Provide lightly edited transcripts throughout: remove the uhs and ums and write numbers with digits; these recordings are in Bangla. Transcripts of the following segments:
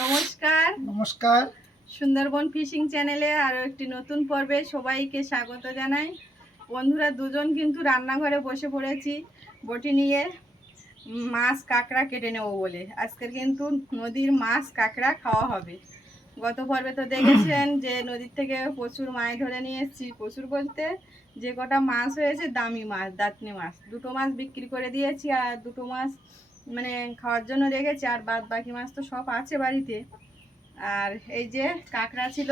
নমস্কার নমস্কার। সুন্দরবন ফিশিং চ্যানেলে আরও একটি নতুন পর্বে সবাইকে স্বাগত জানাই। বন্ধুরা, দুজন কিন্তু রান্নাঘরে বসে পড়েছি বটি নিয়ে মাছ কাঁকড়া কেটে নেব বলে। আজকের কিন্তু নদীর মাছ কাঁকড়া খাওয়া হবে। গত পর্বে তো দেখেছেন যে নদীর থেকে প্রচুর মাছ ধরে নিয়ে এসেছি। প্রচুর বলতে যে কটা মাছ হয়েছে দামি মাছ, দাঁতনি মাছ। দুটো মাছ বিক্রি করে দিয়েছি আর দুটো মাছ মানে খাওয়ার জন্য রেখেছি, আর বাদ বাকি মাছ তো সব আছে বাড়িতে। আর এই যে কাঁকড়া ছিল,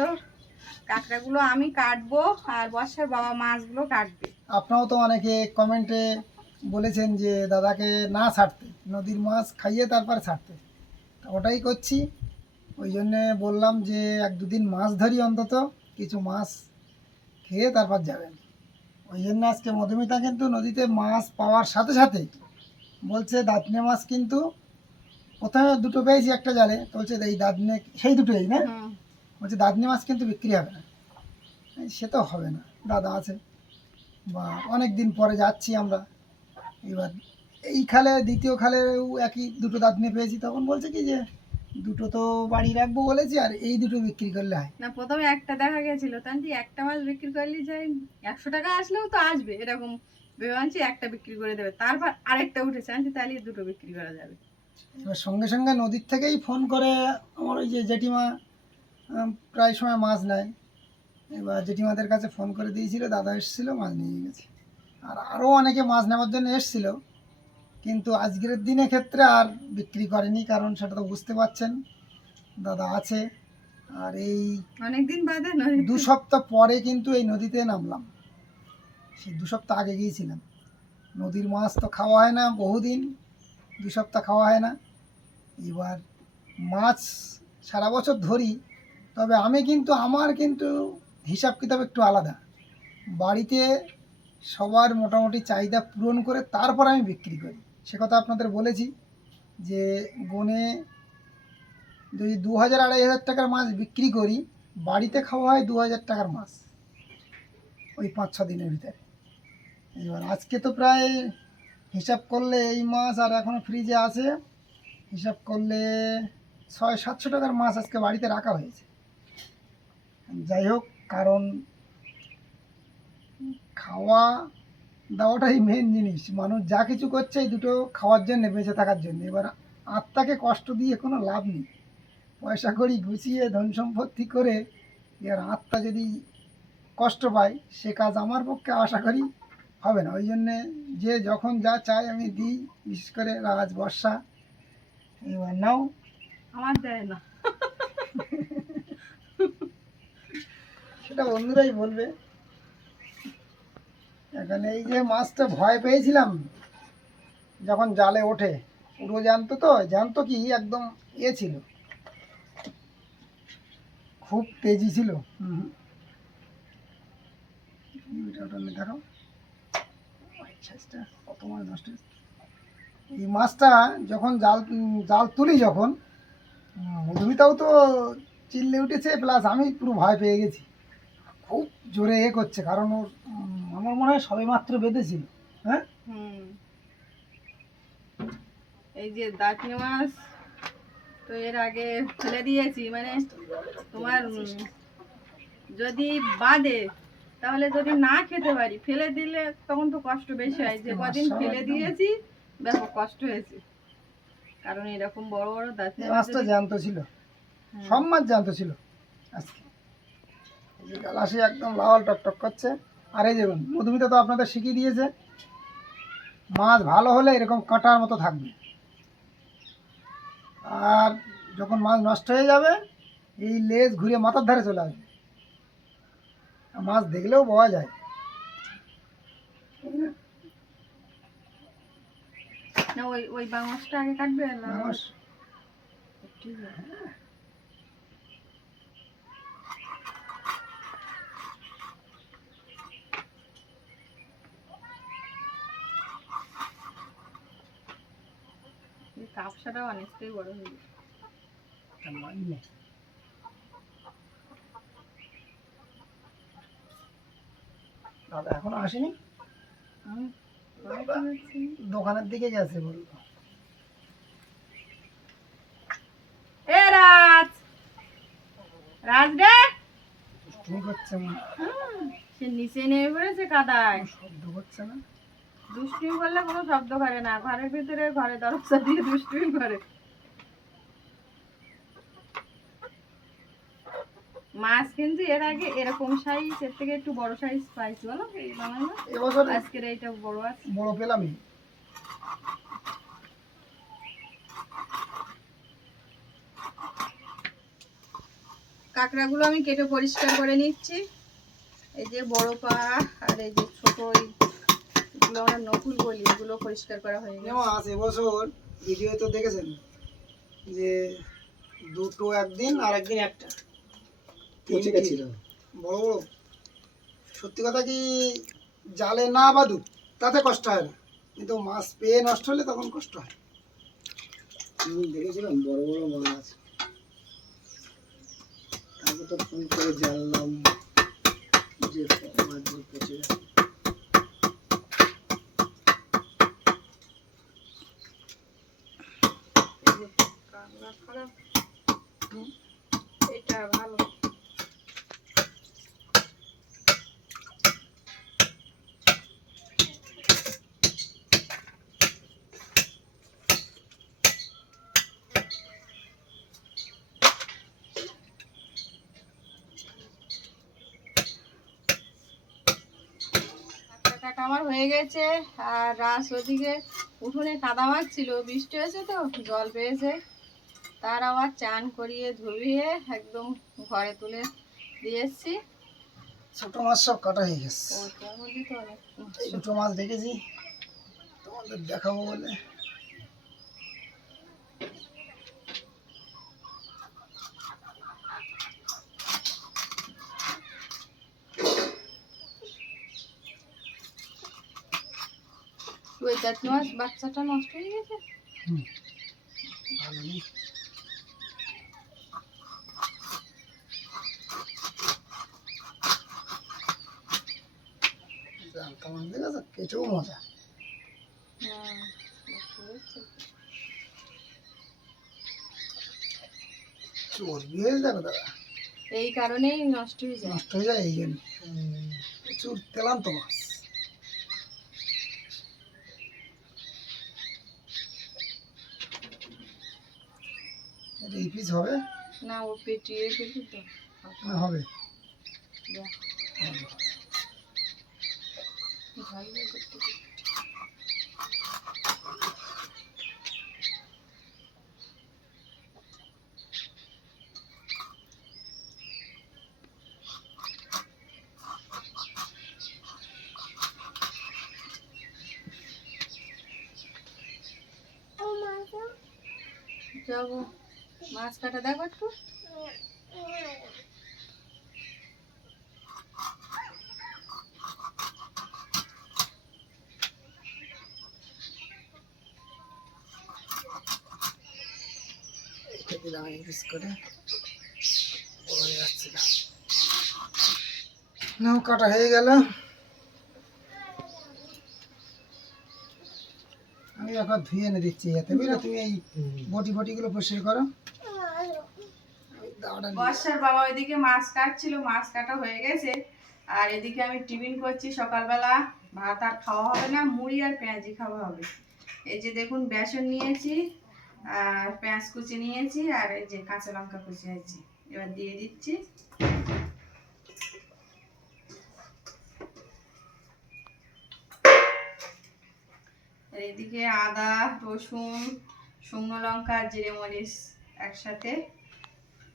কাঁকড়াগুলো আমি কাটবো আর বর্ষার বাবা মাছগুলো কাটবে। আপনারাও তো অনেকে কমেন্টে বলেছেন যে দাদাকে না ছাড়তে, নদীর মাছ খাইয়ে তারপরে ছাড়তে। ওটাই করছি। ওই জন্যে বললাম যে এক দুদিন মাছ ধরি, অন্তত কিছু মাছ খেয়ে তারপর যাবেন। ওই জন্য আজকে মধুমিতা কিন্তু নদীতে মাছ পাওয়ার সাথে সাথে বলছে দাঁতনে মাছ কিন্তু প্রথমে দুটো পেয়েছি একটা জালে, তো বলছে এই দাঁতনে সেই দুটোই না, বলছে দাঁতনে মাছ কিন্তু বিক্রি হবে না। সে তো হবে না, দাদা আছে বা অনেক দিন পরে যাচ্ছি আমরা। এবার এই খালে দ্বিতীয় খালেও একই দুটো দাঁতনে পেয়েছি, তখন বলছে কি যে দুটো তো বাড়ি রাখবো বলেছি, আর এই দুটো বিক্রি করলে হয় না। প্রথমে একটা দেখা গেছিল, তাহলে একটা মাছ বিক্রি করলে যাই 100 টাকা আসলেও তো আসবে, এরকম ভেবে আনছি একটা বিক্রি করে দেবে। তারপর আরেকটা উঠেছে, আনছি তাহলে দুটো বিক্রি করা যাবে। এবার সঙ্গে সঙ্গে নদীর থেকেই ফোন করে আমার ওই যে জেঠিমা প্রায় সময় মাছ নেয়, এবার জেঠিমাদের কাছে ফোন করে দিয়েছিল, দাদা এসেছিলো মাছ নিয়ে গেছে। আর আরও অনেকে মাছ নেওয়ার জন্য এসেছিল, কিন্তু আজকের দিনে ক্ষেত্রে আর বিক্রি করেনি, কারণ সেটা তো বুঝতে পারছেন দাদা আছে। আর এই অনেকদিন বাদে 2 সপ্তাহ পরে কিন্তু এই নদীতে নামলাম। সেই 2 সপ্তাহ আগে গিয়েছিলাম। নদীর মাছ তো খাওয়া হয় না বহুদিন, 2 সপ্তাহ খাওয়া হয় না। এবার মাছ সারা বছর ধরি, তবে আমি কিন্তু আমার কিন্তু হিসাব কিতাব একটু আলাদা। বাড়িতে সবার মোটামুটি চাহিদা পূরণ করে তারপর আমি বিক্রি করি। সে কথা আপনাদের বলেছি যে বনে যদি 2000-2500 টাকার মাছ বিক্রি করি, বাড়িতে খাওয়া হয় 2000 টাকার মাছ ওই 5-6 দিনের ভিতরে। এবার আজকে তো প্রায় হিসাব করলে এই মাছ আর এখনও ফ্রিজে আছে, হিসাব করলে 600-700 টাকার মাছ আজকে বাড়িতে রাখা হয়েছে। যাই হোক, কারণ খাওয়া দাওয়াটাই মেন জিনিস। মানুষ যা কিছু করছে এই দুটো খাওয়ার জন্য, বেঁচে থাকার জন্য। এবার আত্মাকে কষ্ট দিয়ে কোনো লাভ নেই। পয়সা করি গুছিয়ে ধন সম্পত্তি করে এবার আত্মা যদি কষ্ট পায়, সে কাজ আমার পক্ষে আশা করি হবে না। ওই জন্যে যে যখন যা চাই আমি দিই, বিশেষ করে রাজ বর্ষা। এবার নাও, আমার দেয় না। সেটা বন্ধুরাই বলবে। এখানে এই যে মাছটা ভয় পেয়েছিলাম যখন জালে ওঠে, পুরো জ্যান্ত, তো জ্যান্ত কি একদম ছিল, খুব তেজি ছিল। দেখো কত মাছ নষ্ট হয়েছে। এই মাছটা যখন জাল জাল তুলি, যখন মধুমিতাও তো চিল্লে উঠেছে, প্লাস আমি পুরো ভয় পেয়ে গেছি। খুব জোরে করছে, কারণ ওর আমার মনে হয় সবে মাত্র বেঁধেছিল। হ্যাঁ, এই যে দাঁতনি মাছ তো এর আগে ফেলে দিয়েছি, মানে তোমার যদি বাদে, তাহলে যদি না খেতে পারি, ফেলে দিলে তখন তো কষ্ট বেশি হয়। যে কদিন ফেলে দিয়েছি ব্যাপক কষ্ট হয়েছে, কারণ এরকম বড় বড় দাঁতনি মাছটা জ্যান্ত ছিল, সব মাছ জ্যান্ত ছিল আজকে। এই যে গালাসি একদম লাল টকটক করছে। আর এই দেখুন, মধুমিতা তো আপনাদের শিখিয়ে দিয়েছে, মাছ ভালো হলে এরকম কাঁটার মতো থাকবে, আর যখন মাছ নষ্ট হয়ে যাবে এই লেজ ঘুরে মাথার ধারে চলে আসবে। মাছ দেখলেও পাওয়া যায়। না, ওই ওই বাংলাটা আগে কাটবে না? ঠিক আছে। কাপসাটাও অনেকটাই বড় হয়ে গেছে। দাদা এখনো আসেনি, দোকানের দিকে গেছে বললো। এ রাজ, রাজ রে, দুষ্টুমি করছে মনে হয়। সে নিচে নেমে পড়েছে কাদায়। শব্দ করছে না। দুষ্টুমি করলে কোনো শব্দ করে না, ঘরের ভিতরে ঘরে দরজা দিয়ে দুষ্টুমি করে। মাছ কিন্তু এর আগে এরকম সাইজ, এর থেকে একটু বড় সাইজ পাইছি বলো এই বানানো। এবছর আজকের এইটা বড় আছে। বড় পেলামই। কাঁকড়াগুলো আমি কেটে পরিষ্কার করে নিচ্ছি। এই যে বড় পা আর এই যে ছোট, এগুলো আমরা নকুল বলি, এগুলো পরিষ্কার করা হয়ে গেছে। মাছ এবছর ভিডিও তো দেখেছেন যে দুটো একদিন আর একদিন একটা তিনটে ছিল বড় বড়। সত্যি কথা কি, জালে না বাদুক তাতে কষ্ট হয় না, কিন্তু মাছ পেয়ে নষ্ট হলে তখন কষ্ট হয়। আমি দেখেছিলাম বড় বড় মাছ, তারপর তো ফোন করে জানলাম যে মাছগুলো পচে গেছে। কাঁকড়া খারাপ, এটা ভালো। কাটা আমার হয়ে গেছে। আর রাস ওদিকে উঠোনে কাদা মাখছিল, বৃষ্টি হয়েছে তো জল পেয়েছে, তার আবার চান করিয়ে ধুইয়ে একদম ঘরে তুলে দিয়ে এসছি। ছোট মাছ সব কাটা হয়ে গেছে। ওটার মধ্যে তো অনেক এই দুটো মাছ দেখেছি, তোমাদের দেখাবো বলে। ওই চাটনি মাছ বাচ্চাটা নষ্ট হয়ে গেছে। ভালো নেই। জানতাম মাছ দেখেছো, কেটেও মজা। নষ্ট হয়েছে। চর্বি হয়েছে দেখো দাদা, এই কারণেই নষ্ট হয়ে যায়। নষ্ট হয়ে যায় এই জন্য। প্রচুর তেলাম তো মাছ। এটা এই পিস হবে না, ও পেটিয়ে পেটি তো না হবে? দেখ, হবে। ভালো করতে। যাবো মাছ কাটা দেখো একটু। এটা দিলাম এই পিস করে, বড় হয়ে যাচ্ছে না। নাও কাটা হয়ে গেল। আমি এখন ধুয়ে এনে দিচ্ছি যাতে, বুঝলে? তুমি এই বটি ফটিগুলো পরিষ্কার করো। বর্ষার বাবা ওইদিকে মাছ কাটছিল, মাছ কাটা হয়ে গেছে। আর এদিকে আমি টিফিন করছি সকালবেলা। ভাত আর খাওয়া হবে না, মুড়ি আর পেঁয়াজি খাওয়া হবে। এই যে দেখুন বেসন নিয়েছি, আর পেঁয়াজ কুচি নিয়েছি, আর এই যে কাঁচা লঙ্কা কুচি আছে, এবার দিয়ে দিচ্ছি। আর এদিকে আদা, রসুন, শুকনো লঙ্কা আর জিরে মরিচ একসাথে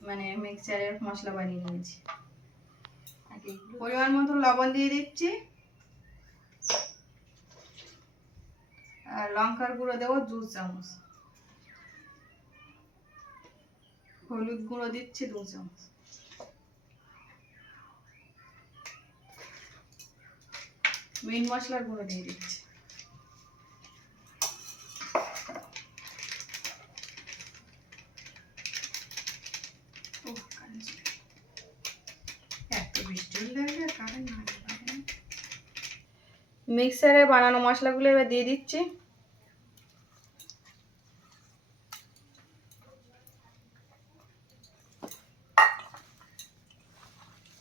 মানে মিক্সচারের মশলা বানিয়ে নিয়েছি। পরিমাণ মতো লবণ দিয়ে দিচ্ছি, আর লঙ্কার গুঁড়ো দেবো 2 চামচ, হলুদ গুঁড়ো দিচ্ছি 2 চামচ, মিট মশলার গুঁড়ো দিয়ে দিচ্ছি। মিক্সারে বানানো মশলাগুলো এবার দিয়ে দিচ্ছি।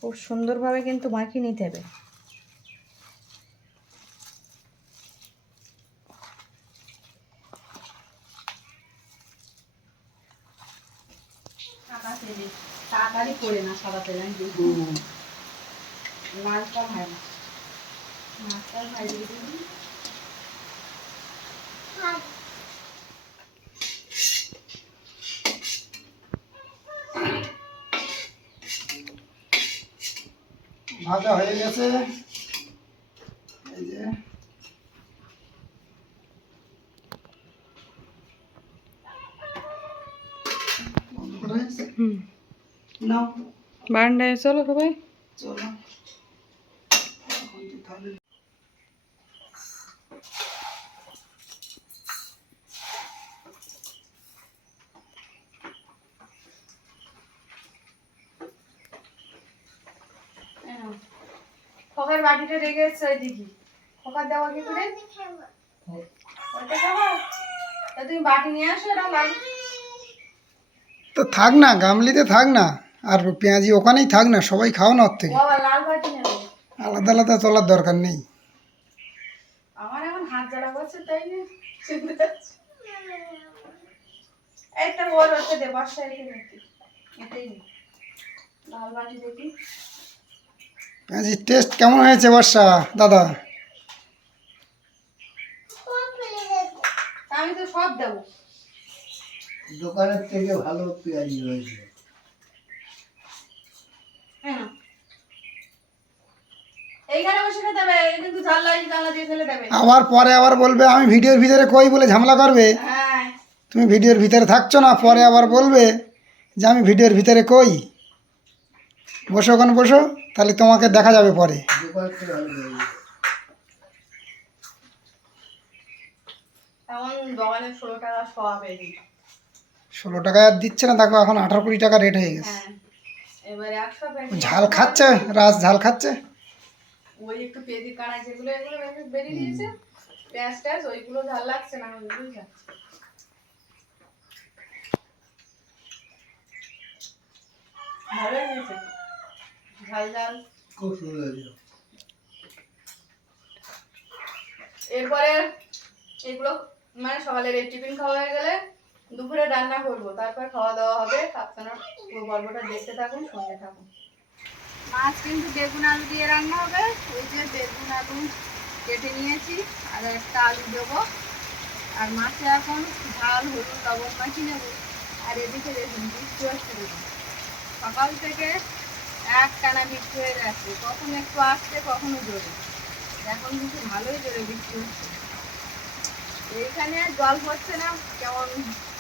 খুব সুন্দরভাবে কিন্তু মাখিয়ে নিতে হবে। তাড়াতাড়ি করে না সাদা তেল লালটা ভাই না, মাছটা ভাই দিয়ে দিবি। ভাজা হয়ে গেছে, এই যে বন্ধ করা হয়েছে। নাও বারান্দায় চলো সবাই। চলো এখন তো তাহলে খোকার বাটিটা রেখে এসছে ওইদিকে। খোকার দেওয়া কি করে? ওইটা খাবো? তা তুমি বাটি নিয়ে আসো, এরকম লাল। তো থাক না, গামলিতে থাক না, আর পেঁয়াজি ওখানেই থাক না, সবাই খাও না ওর থেকে। ও আবার লাল বাটি নেবে। আলাদা আলাদা চলার দরকার নেই। আমার এখন হাত জ্বালা করছে, তাই না? চিন্তা হচ্ছে। একটা ওর হচ্ছে দে, বর্ষা রেখে দেখি। এটাই নে। লাল বাটি দেখি। পেঁয়াজির টেস্ট কেমন হয়েছে বর্ষা দাদা? আমি তো সব দেবো। দোকানের থেকে ভালো পেঁয়াজি হয়েছে। হ্যাঁ, এইখানে বসে খেতে হবে, কিন্তু জানলা দিয়ে ফেলে দেবে। আবার পরে আবার বলবে আমি ভিডিওর ভিতরে কই বলে ঝামেলা করবে। হ্যাঁ, তুমি ভিডিওর ভিতরে থাকছো না, পরে আবার বলবে যে আমি ভিডিওর ভিতরে কই। বসো ওখানে বসো, তাহলে তোমাকে দেখা যাবে পরে। এমন দোকানে 16 টাকা সব এই। 16 টাকায় আর দিচ্ছে না, দেখো এখন 18-20 টাকা রেট হয়ে গেছে। হ্যাঁ, এবারে 100 টাকা। ঝাল খাচ্ছে, রাস ঝাল খাচ্ছে। ওই একটু পেঁয়াজি কাঁড়া যেগুলো এগুলো বেরিয়ে দিয়েছে, পেঁয়াজ ট্যাজ ওইগুলো ঝাল লাগছে না, ওইগুলোই যাচ্ছে। ভালোই হয়েছে, ঝাল ঝাল খুব সুন্দর হয়েছে। এরপরে এগুলো মানে সকালের এই টিফিন খাওয়া হয়ে গেলে দুপুরে রান্না করবো, তারপর খাওয়া দাওয়া হবে। আপনারা পুরো গল্পটা দেখতে থাকুন, সঙ্গে থাকুন। মাছ কিন্তু বেগুন আলু দিয়ে রান্না হবে। ওই যে বেগুন আলু কেটে নিয়েছি, আর একটা আলু দেবো। আর মাছে এখন ঝাল হলুদ লবণ মাখিয়ে নেবো। আর এদিকে দেখুন বৃষ্টি হচ্ছে, দেখুন সকাল থেকে এক টানা বৃষ্টি হয়ে যাচ্ছে, কখনো একটু আসছে কখনো জোরে। এখন কিন্তু ভালোই জোরে বৃষ্টি হচ্ছে। এইখানে আর জল পড়ছে না, কেমন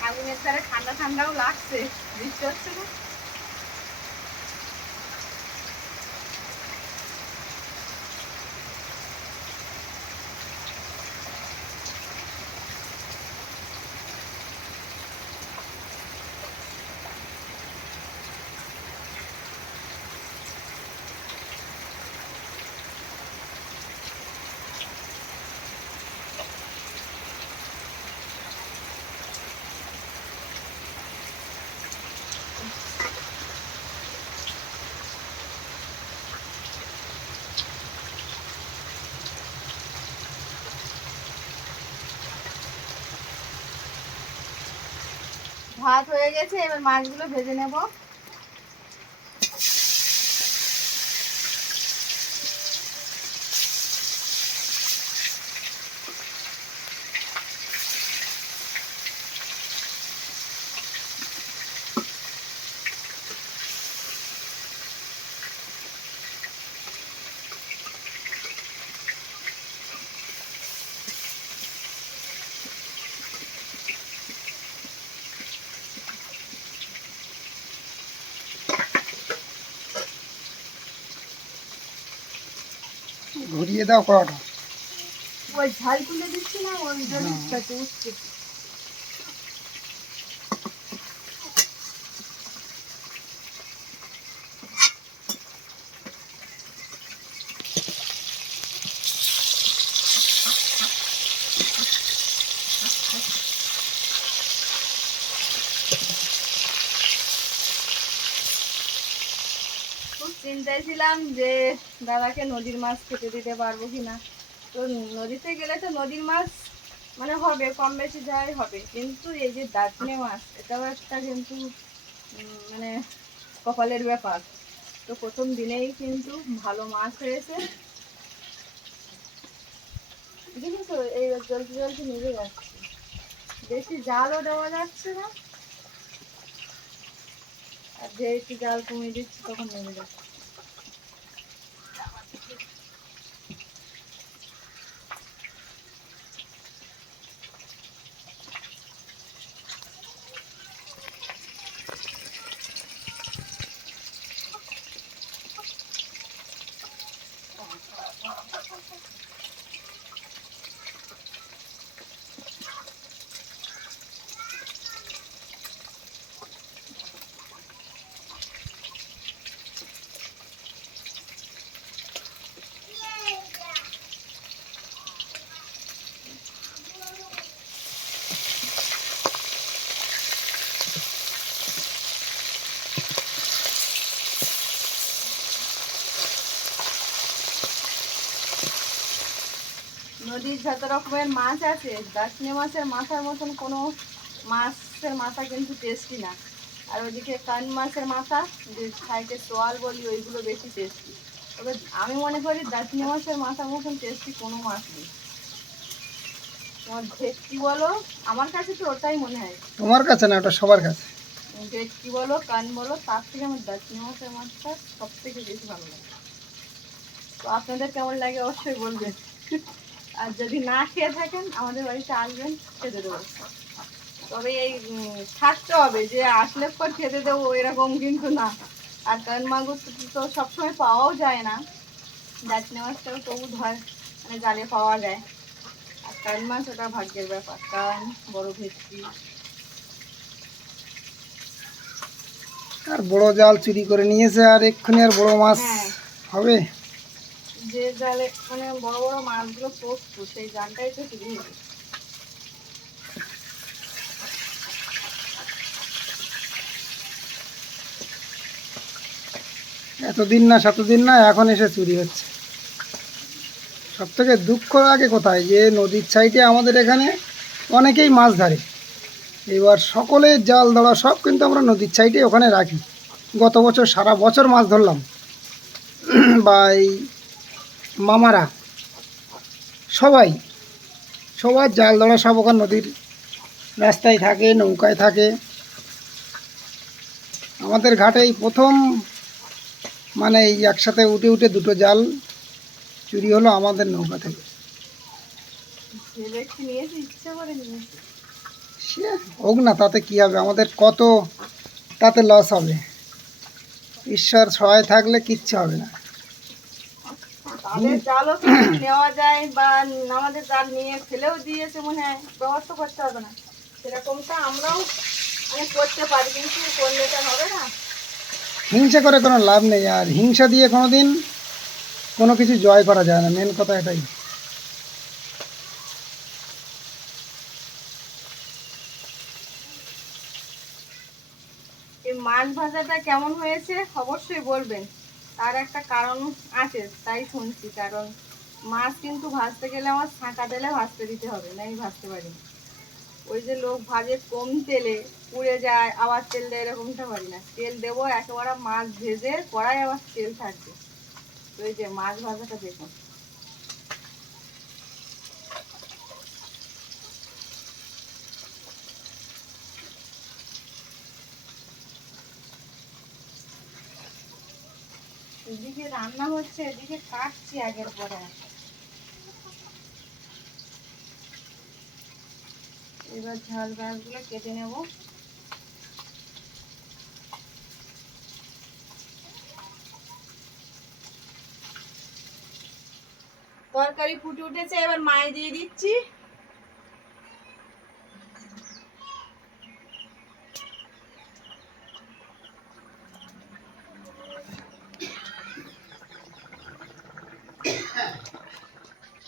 আগুনের ধারে ঠান্ডা ঠান্ডাও লাগছে, বৃষ্টি হচ্ছে না। ভাত হয়ে গেছে, এবার মাছগুলো ভেজে নেব। ঘুরিয়ে দাও কড়াটা। ওই ঝাল তুলে দিচ্ছি না, ওই জন্য উঠছে। চিন্তায় ছিলাম যে দাদাকে নদীর মাছ খেতে দিতে পারবো কিনা। তো নদীতে গেলে তো নদীর মাছ মানে হবে, কম বেশি যাই হবে, কিন্তু এই যে দাঁতনে মাছ এটাও একটা কিন্তু মানে কপালের ব্যাপার। তো প্রথম দিনেই কিন্তু ভালো মাছ হয়েছে। দেখেছো এই জলদি জলদি নেমে যাচ্ছে, বেশি জালও দেওয়া যাচ্ছে না, আর যে একটু জাল কমিয়ে দিচ্ছি তখন নেমে যাচ্ছে। নদীর যত রকমের মাছ আছে, দাঁতনে মাছের মাথার মতন কোনো মাছের মাথা কিন্তু টেস্টি না। আর ওইদিকে কান মাছের মাথা, যে সাইডে সোয়াল বলি, ওইগুলো বেশি টেস্টি। তবে আমি মনে করি দাঁতনে মাছের মাথার মতন টেস্টি কোনো মাছ নেই। তোমার ভেটকি বলো, আমার কাছে তো ওটাই মনে হয়। তোমার কাছে না, ওটা সবার কাছে। ভেটকি বলো, কান বলো, তার থেকে আমার দাঁতনে মাছের মাছটা সব থেকে বেশি ভালো লাগে। তো আপনাদের কেমন লাগে অবশ্যই বলবেন। আর যদি না খেয়ে থাকেন আমাদের বাড়িতে আসবেন, খেতে দেবো। তবে এই থাকতে হবে যে আসলে পর খেতে দেবো এরকম কিন্তু না। আর কান মাগুর তো সবসময় পাওয়াও যায় না, দাঁতনে মাছটাও তবু ধর মানে জালে পাওয়া যায়। আর কান মাছ ওটা ভাগ্যের ব্যাপার, কান বড় ভেটকি। আর বড় জাল চুরি করে নিয়েছে, আর এক্ষুনি আর বড় মাছ হ্যাঁ, হবে? যে জালে মানে বড় বড় মাছগুলো পড়তো সেই জালটাই তো চুরি হয়েছে। এতদিন না শতদিন না, এখন এসে চুরি হচ্ছে। সব থেকে দুঃখ লাগে কোথায়, যে নদীর সাইডে আমাদের এখানে অনেকেই মাছ ধরে। এবার সকলের জাল ধরা সব কিন্তু আমরা নদীর সাইডে ওখানে রাখি। গত বছর সারা বছর মাছ ধরলাম। বা এই মামারা সবাই, সবার জাল ধরা সব ওখানে নদীর রাস্তায় থাকে, নৌকায় থাকে। আমাদের ঘাটেই প্রথম মানে এই একসাথে উঠে উঠে দুটো জাল চুরি হলো আমাদের নৌকা থেকে। যে ব্যক্তি নিয়েছে ইচ্ছে করে নিয়েছে। সে হোক না, তাতে কি হবে, আমাদের কত তাতে লস হবে। ঈশ্বর সহায় থাকলে কিচ্ছু হবে না। তাদের জালও কিন্তু নেওয়া যায়, বা আমাদের জাল নিয়ে ফেলেও দিয়েছে মনে হয়, ব্যবহার তো করতে হবে না। সেরকমটা আমরাও মানে করতে পারি, কিন্তু করলে তো হবে না। হিংসা করে কোনো লাভ নেই, আর হিংসা দিয়ে কোনো দিন কোনো কিছু জয় করা যায় না, মেন কথা এটাই। এই মাছ ভাজাটা কেমন হয়েছে অবশ্যই বলবেন। তার একটা কারণ আছে, তাই শুনছি। কারণ মাছ কিন্তু ভাজতে গেলে আমার ছাঁকা তেলে ভাজতে দিতে হবে, না আমি ভাজতে পারি না। ওই যে লোক ভাজে কম তেলে, পুড়ে যায় আবার তেল দেয়, এরকমটা পারি না। তেল দেবো একেবারে, মাছ ভেজে কড়াই আবার তেল থাকবে। তো এই যে মাছ ভাজাটা দেখুন, এদিকে রান্না হচ্ছে, এদিকে কাটছি আগের পরে। এবার ঝাল গাছগুলো কেটে নেব। তরকারি ফুটে উঠেছে, এবার মাছ দিয়ে দিচ্ছি।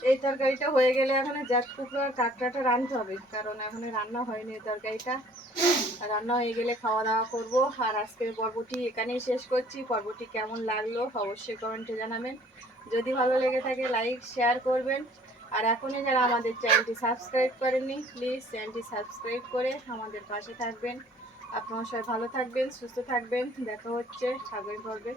এই তরকারিটা হয়ে গেলে এখন জাত কুকুর আর কাঁকড়াটা রাঁধতে হবে, কারণ এখন রান্না হয়নি এই তরকারিটা। আর রান্না হয়ে গেলে খাওয়া দাওয়া করবো। আর আজকের পর্বটি এখানেই শেষ করছি। পর্বটি কেমন লাগলো অবশ্যই কমেন্টে জানাবেন। যদি ভালো লেগে থাকে লাইক শেয়ার করবেন। আর এখনই যারা আমাদের চ্যানেলটি সাবস্ক্রাইব করেননি প্লিজ চ্যানেলটি সাবস্ক্রাইব করে আমাদের পাশে থাকবেন। আপনারা সবাই ভালো থাকবেন, সুস্থ থাকবেন। দেখা হচ্ছে আগামী পর্বে।